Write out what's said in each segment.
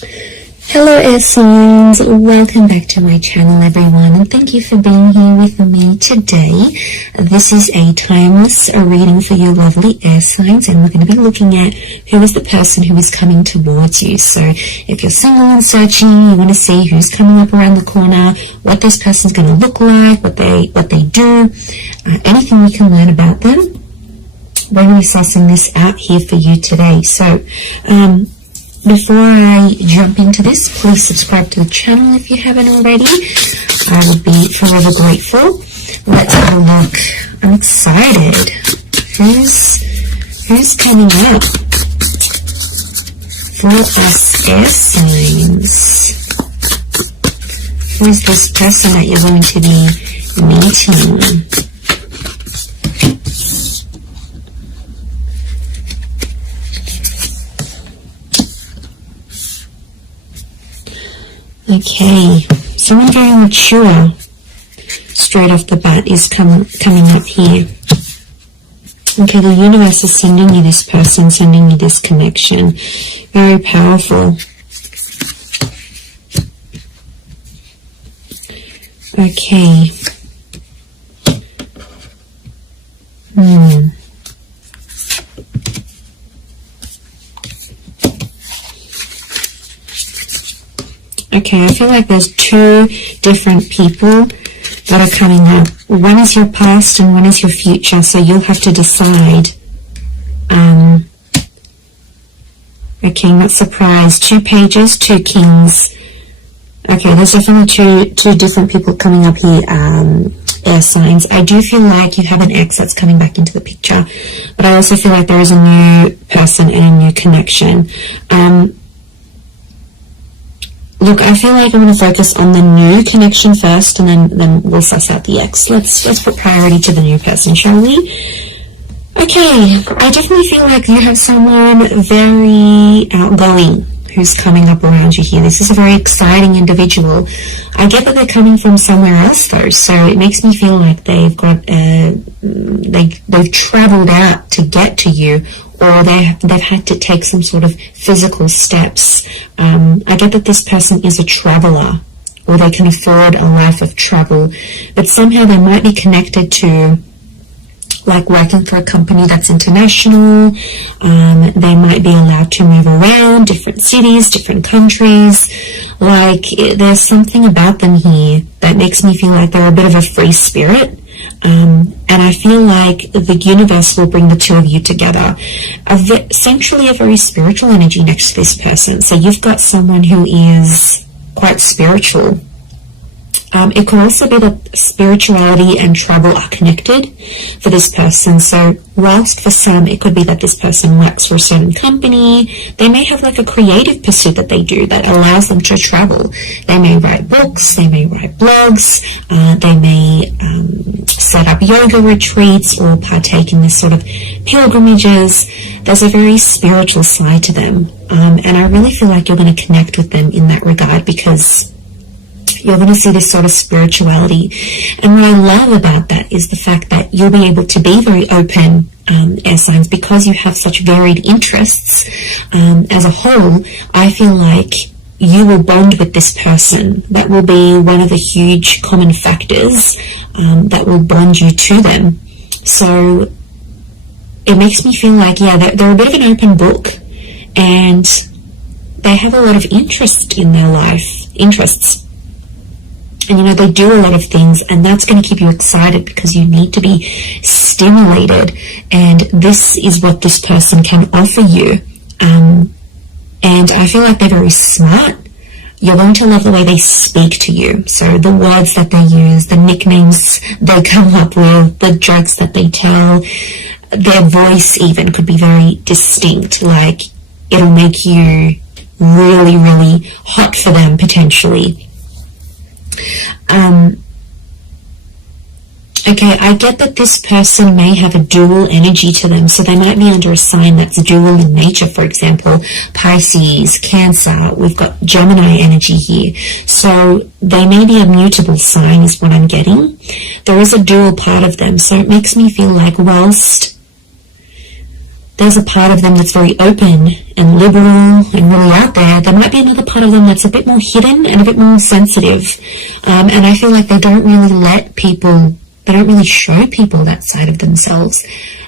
Hello air signs, welcome back to my channel everyone, and thank you for being here with me today. This is a timeless reading for you lovely air signs, and we're going to be looking at who is the person who is coming towards you. So if you're single and searching, you want to see who's coming up around the corner, what this person's going to look like, what they do, anything we can learn about them. We're going to be sussing this out here for you today. So before I jump into this, please subscribe to the channel if you haven't already. I would be forever grateful. Let's have a look. I'm excited. Who's coming up for us air signs? Who's this person that you're going to be meeting? Okay, someone very mature straight off the bat is coming up here. Okay, the universe is sending you this person, sending you this connection. Very powerful. Okay. Okay, I feel like there's two different people that are coming up. One is your past and one is your future, so you'll have to decide. Okay, not surprised. 2 pages, 2 kings. Okay, there's definitely two different people coming up here, air signs. I do feel like you have an ex that's coming back into the picture, but I also feel like there is a new person and a new connection. Look, I feel like I'm going to focus on the new connection first, and then we'll suss out the ex. Let's put priority to the new person, shall we? Okay, I definitely feel like you have someone very outgoing who's coming up around you here. This is a very exciting individual. I get that they're coming from somewhere else though, so it makes me feel like they've got they've traveled out to get to you, or they've had to take some sort of physical steps. I get that this person is a traveler, or they can afford a life of travel, but somehow they might be connected to, like, working for a company that's international. They might be allowed to move around different cities, different countries. Like, there's something about them here that makes me feel like they're a bit of a free spirit. And I feel like the universe will bring the two of you together. Essentially a very spiritual energy next to this person. So you've got someone who is quite spiritual. It could also be that spirituality and travel are connected for this person. So whilst for some it could be that this person works for a certain company, they may have like a creative pursuit that they do that allows them to travel. They may write books, they may write blogs, they may set up yoga retreats or partake in this sort of pilgrimages. There's a very spiritual side to them, and I really feel like you're going to connect with them in that regard, because you're going to see this sort of spirituality. And what I love about that is the fact that you'll be able to be very open, air signs, because you have such varied interests. As a whole, I feel like you will bond with this person. That will be one of the huge common factors that will bond you to them. So it makes me feel like, yeah, they're a bit of an open book, and they have a lot of interest in their life, interests. And, you know, they do a lot of things, and that's going to keep you excited because you need to be stimulated. And this is what this person can offer you. And I feel like they're very smart. You're going to love the way they speak to you. So the words that they use, the nicknames they come up with, the jokes that they tell, their voice even could be very distinct. Like, it'll make you really, really hot for them potentially. Okay, I get that this person may have a dual energy to them, so they might be under a sign that's dual in nature. For example, Pisces, Cancer, we've got Gemini energy here. So they may be a mutable sign is what I'm getting. There is a dual part of them, so it makes me feel like whilst there's a part of them that's very open and liberal and really out there. There might be another part of them that's a bit more hidden and a bit more sensitive. And I feel like they don't really let people, they don't really show people that side of themselves.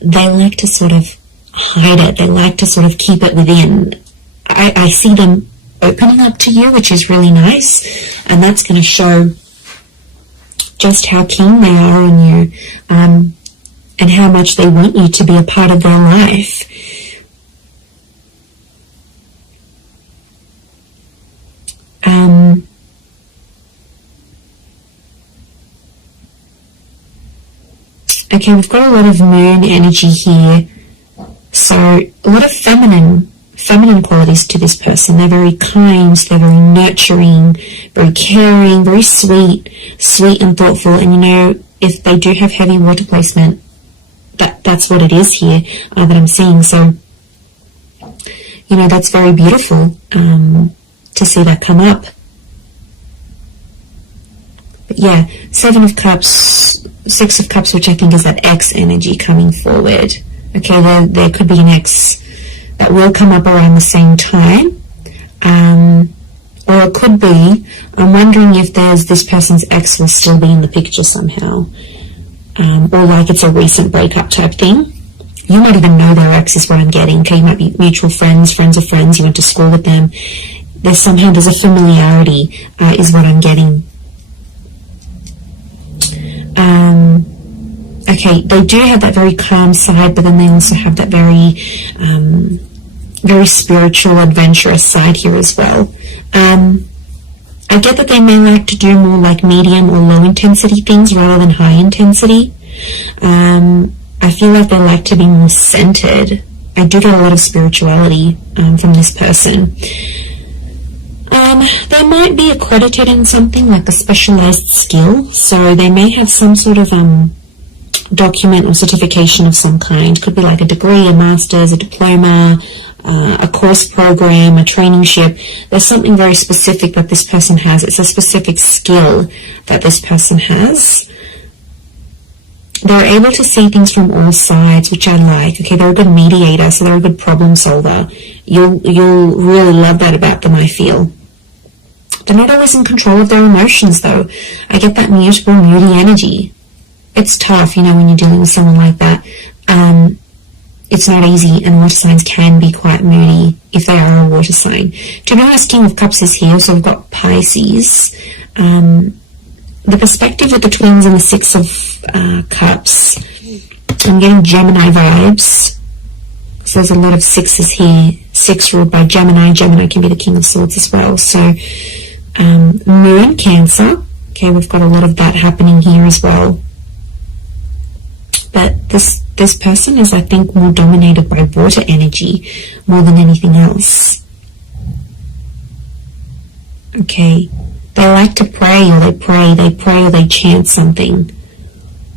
They like to sort of hide it. They like to sort of keep it within. I see them opening up to you, which is really nice. And that's going to show just how keen they are on you, and how much they want you to be a part of their life. Okay, we've got a lot of moon energy here. So a lot of feminine qualities to this person. They're very kind, they're very nurturing, very caring, very sweet and thoughtful. And you know, if they do have heavy water placement, that's what it is here that I'm seeing. So, you know, that's very beautiful to see that come up. But yeah, 7 of Cups, 6 of Cups, which I think is that X energy coming forward. Okay, there could be an X that will come up around the same time. Or it could be, I'm wondering if this person's ex will still be in the picture somehow. Or like it's a recent breakup type thing. You might even know their ex is what I'm getting. Okay, you might be mutual friends of friends, you went to school with them. There's a familiarity, is what I'm getting. Okay, they do have that very calm side, but then they also have that very spiritual, adventurous side here as well. I get that they may like to do more like medium or low intensity things rather than high intensity. I feel like they like to be more centered. I do get a lot of spirituality from this person. They might be accredited in something like a specialized skill, so they may have some sort of document or certification of some kind. Could be like a degree, a master's, a diploma, a course program, a traineeship. There's something very specific that this person has. It's a specific skill that this person has. They're able to see things from all sides, which I like. Okay, they're a good mediator, so they're a good problem solver. You'll really love that about them, I feel. They're not always in control of their emotions, though. I get that mutable, moody energy. It's tough, you know, when you're dealing with someone like that. It's not easy, and water signs can be quite moody if they are a water sign. To be honest, King of Cups is here, so we've got Pisces. The perspective with the twins and the 6 of Cups, I'm getting Gemini vibes. So there's a lot of 6s here. 6 ruled by Gemini. Gemini can be the King of Swords as well. So Moon, Cancer. Okay, we've got a lot of that happening here as well. But this person is, I think, more dominated by water energy more than anything else. Okay, they like to pray, or they pray or they chant something.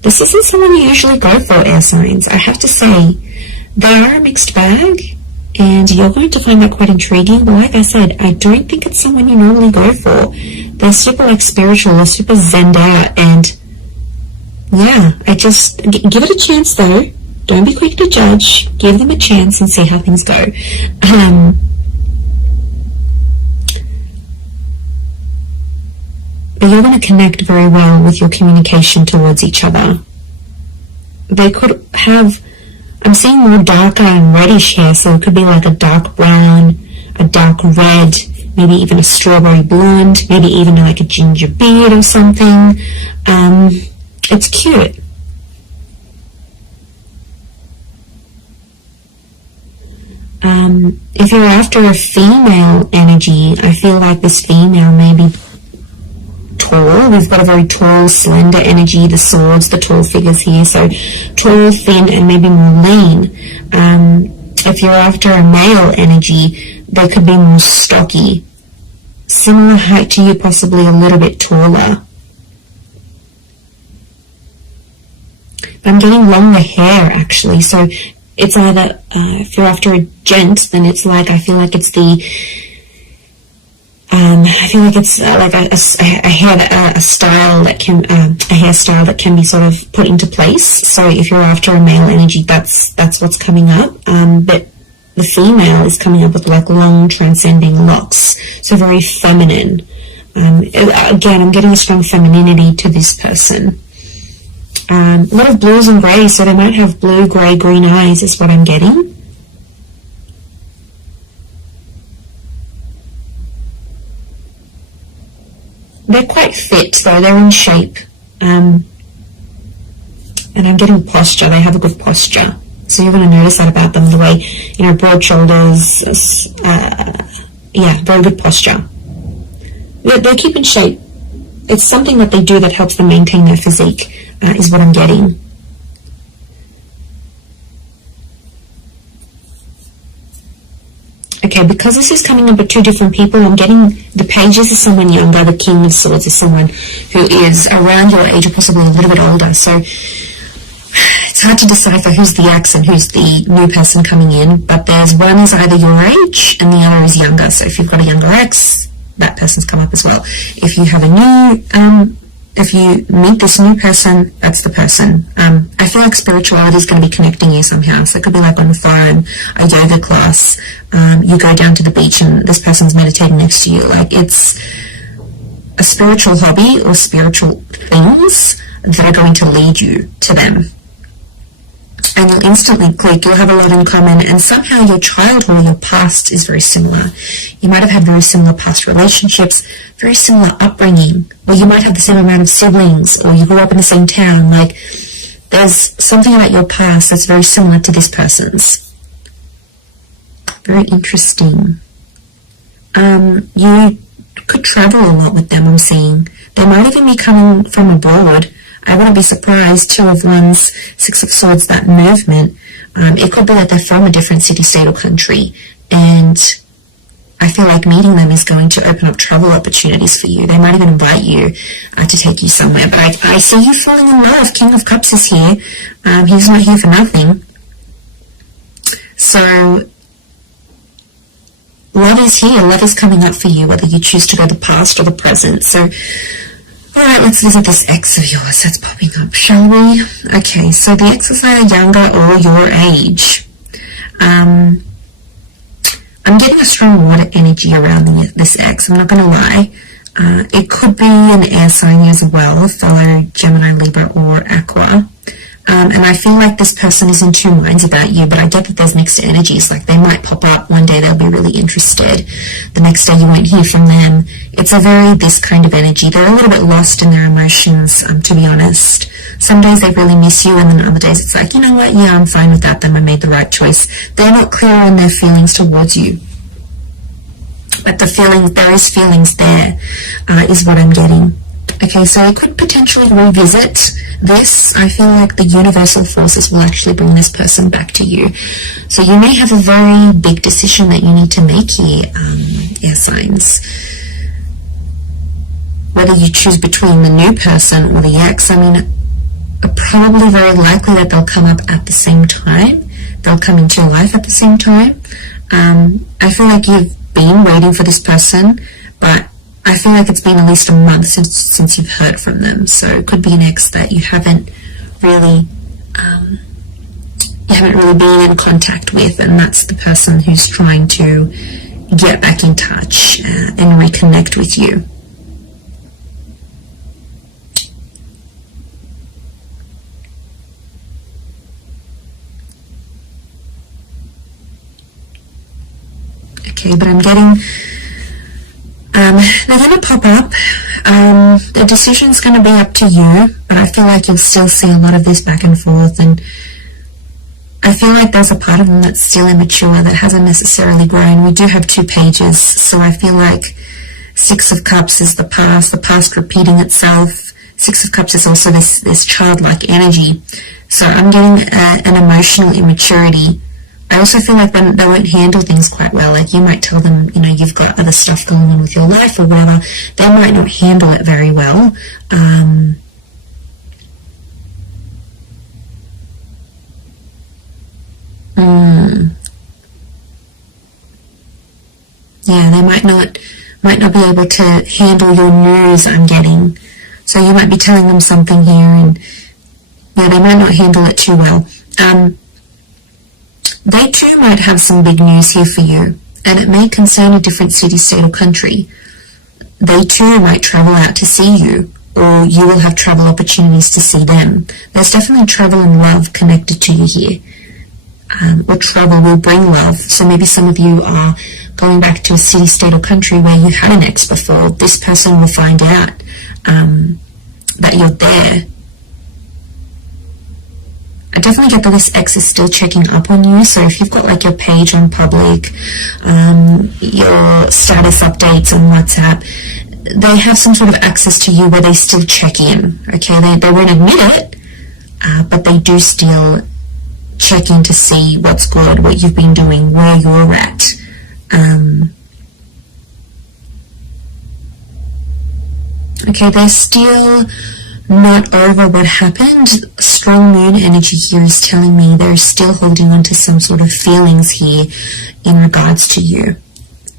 This isn't someone you usually go for, air signs. I have to say, they are a mixed bag, and you're going to find that quite intriguing. But like I said, I don't think it's someone you normally go for. They're super like spiritual, or super zenned out, and yeah, I just give it a chance though. Don't be quick to judge. Give them a chance and see how things go. But you're going to connect very well with your communication towards each other. They could have, I'm seeing more darker and reddish hair, so it could be like a dark brown, a dark red, maybe even a strawberry blonde, maybe even like a ginger beard or something. It's cute. If you're after a female energy, I feel like this female may be tall. We've got a very tall, slender energy, the swords, the tall figures here. So tall, thin, and maybe more lean. If you're after a male energy, they could be more stocky. Similar height to you, possibly a little bit taller. I'm getting longer hair, actually. So it's either, if you're after a gent, then it's like, I feel like it's the I feel like it's like a style that can a hairstyle that can be sort of put into place. So if you're after a male energy, that's what's coming up. But the female is coming up with like long transcending locks, so very feminine. Again, I'm getting a strong femininity to this person. A lot of blues and greys, so they might have blue, grey, green eyes is what I'm getting. They're quite fit though, they're in shape. And I'm getting posture, they have a good posture. So you're going to notice that about them, the way, you know, broad shoulders, yeah, very good posture. They keep in shape. It's something that they do that helps them maintain their physique, is what I'm getting. Okay, because this is coming up with two different people, I'm getting the pages is someone younger, the King of Swords is someone who is around your age or possibly a little bit older. So it's hard to decipher who's the ex and who's the new person coming in, but there's one is either your age and the other is younger. So if you've got a younger ex, that person's come up as well. If you have a new, if you meet this new person, that's the person. I feel like spirituality is going to be connecting you somehow. So it could be like on the phone, a yoga class, you go down to the beach and this person's meditating next to you. Like it's a spiritual hobby or spiritual things that are going to lead you to them. And you'll instantly click, you'll have a lot in common, and somehow your childhood or your past is very similar. You might have had very similar past relationships, very similar upbringing, or you might have the same amount of siblings, or you grew up in the same town. Like, there's something about your past that's very similar to this person's. Very interesting. You could travel a lot with them, I'm seeing. They might even be coming from abroad. I wouldn't be surprised. Two of Wands, Six of Swords, that movement. It could be that they're from a different city, state, or country. And I feel like meeting them is going to open up travel opportunities for you. They might even invite you to take you somewhere. But I see you falling in love. King of Cups is here. He's not here for nothing. So love is here. Love is coming up for you, whether you choose to go the past or the present. So alright, let's visit this ex of yours that's popping up, shall we? Okay, so the ex is either younger or your age. I'm getting a strong water energy around this ex, I'm not going to lie. It could be an air sign as well, fellow Gemini, Libra, or Aqua. And I feel like this person is in two minds about you, but I get that there's mixed energies. Like, they might pop up one day, they'll be really interested. The next day you won't hear from them. It's a very this kind of energy. They're a little bit lost in their emotions, to be honest. Some days they really miss you, and then other days it's like, you know what, yeah, I'm fine with that, then I made the right choice. They're not clear on their feelings towards you. But the feeling, there is feelings there, is what I'm getting. Okay, so I could potentially revisit this. I feel like the universal forces will actually bring this person back to you. So you may have a very big decision that you need to make here, air signs. Whether you choose between the new person or the ex, I mean, probably very likely that they'll come up at the same time. They'll come into your life at the same time. I feel like you've been waiting for this person, but I feel like it's been at least a month since you've heard from them. So it could be an ex that you haven't really been in contact with, and that's the person who's trying to get back in touch and reconnect with you. Okay, but I'm getting they're going to pop up. The decision's going to be up to you, but I feel like you'll still see a lot of this back and forth, and I feel like there's a part of them that's still immature, that hasn't necessarily grown. We do have two pages, so I feel like Six of Cups is the past repeating itself. Six of Cups is also this childlike energy. So I'm getting an emotional immaturity. I also feel like they won't handle things quite well. Like, you might tell them, you know, you've got other stuff going on with your life or whatever. They might not handle it very well. Yeah, they might not might not be able to handle your news, I'm getting. So you might be telling them something here, and yeah, they might not handle it too well. They too might have some big news here for you, and it may concern a different city, state, or country. They too might travel out to see you, or you will have travel opportunities to see them. There's definitely travel and love connected to you here. Or travel will bring love. So maybe some of you are going back to a city, state, or country where you had an ex before. This person will find out that you're there. I definitely get that this ex is still checking up on you. So if you've got like your page on public, your status updates on WhatsApp, they have some sort of access to you where they still check in. Okay, they won't admit it, but they do still check in to see what's good, what you've been doing, where you're at. Okay, they're still not over what happened. Strong moon energy here is telling me they're still holding on to some sort of feelings here in regards to you.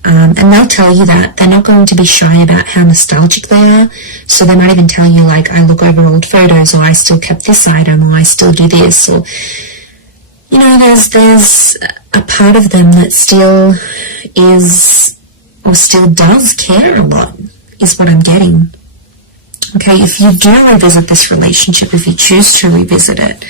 And they'll tell you that. They're not going to be shy about how nostalgic they are. So they might even tell you, like, I look over old photos, or I still kept this item, or I still do this, or, you know, there's a part of them that still is, or still does care a lot, is what I'm getting. Okay, if you do revisit this relationship, if you choose to revisit it,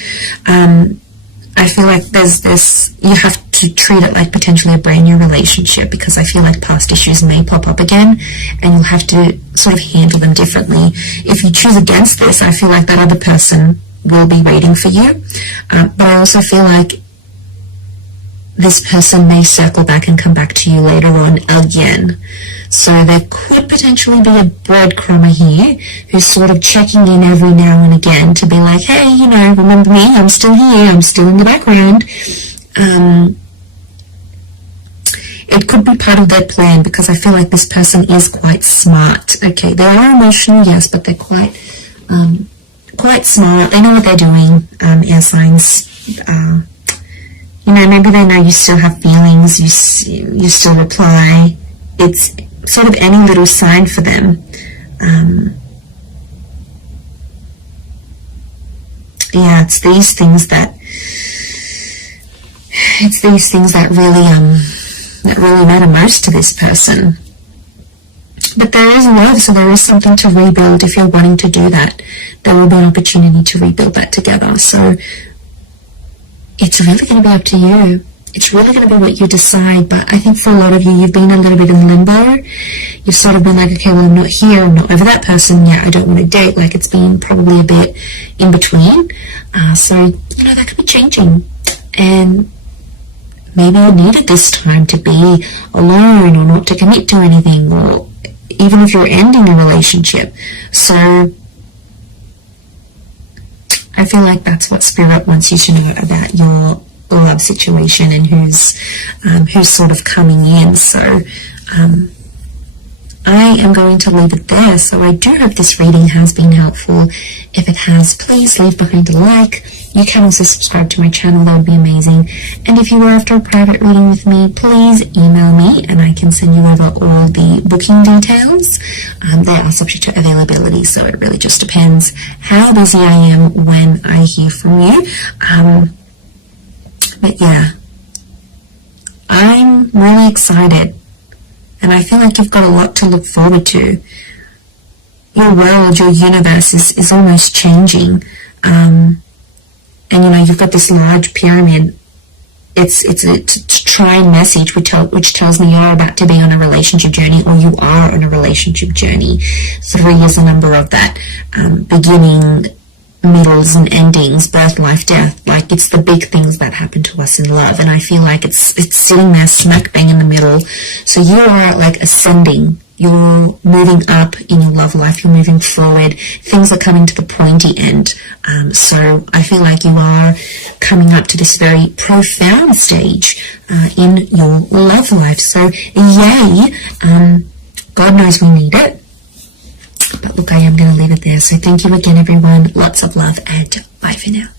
I feel like there's this, you have to treat it like potentially a brand new relationship, because I feel like past issues may pop up again and you'll have to sort of handle them differently. If you choose against this, I feel like that other person will be waiting for you. But I also feel like this person may circle back and come back to you later on again. So there could potentially be a breadcrumber here who's sort of checking in every now and again to be like, hey, you know, remember me? I'm still here. I'm still in the background. It could be part of their plan, because I feel like this person is quite smart. Okay, they are emotional, yes, but they're quite smart. They know what they're doing. Air signs. You know, maybe they know you still have feelings. You still reply. It's sort of any little sign for them. Yeah, it's these things that really matter most to this person. But there is love, so there is something to rebuild. If you're wanting to do that, there will be an opportunity to rebuild that together. So it's really going to be up to you. It's really going to be what you decide. But I think for a lot of you, you've been a little bit in limbo. You've sort of been like, okay, well, I'm not here, I'm not over that person yet, I don't want to date. Like, it's been probably a bit in between. So, you know, that could be changing. And maybe you needed this time to be alone, or not to commit to anything, or even if you're ending a relationship. So I feel like that's what Spirit wants you to know about your love situation and who's sort of coming in. So I am going to leave it there. So I do hope this reading has been helpful. If it has, please leave behind a like. You can also subscribe to my channel, that would be amazing. And if you are after a private reading with me, please email me and I can send you over all the booking details. They are subject to availability, so it really just depends how busy I am when I hear from you. But yeah, I'm really excited. And I feel like you've got a lot to look forward to. Your world, your universe is almost changing. And you know, you've got this large pyramid. It's a trying message which tells me you're about to be on a relationship journey, or you are on a relationship journey. 3 is a number of that. Beginning, middles and endings, birth, life, death. Like, it's the big things that happen to us in love, and I feel like it's sitting there smack bang in the middle. So you are like ascending, you're moving up in your love life, you're moving forward, things are coming to the pointy end. So I feel like you are coming up to this very profound stage in your love life. So yay, God knows we need it. But look, I am going to leave it there. So thank you again, everyone. Lots of love, and bye for now.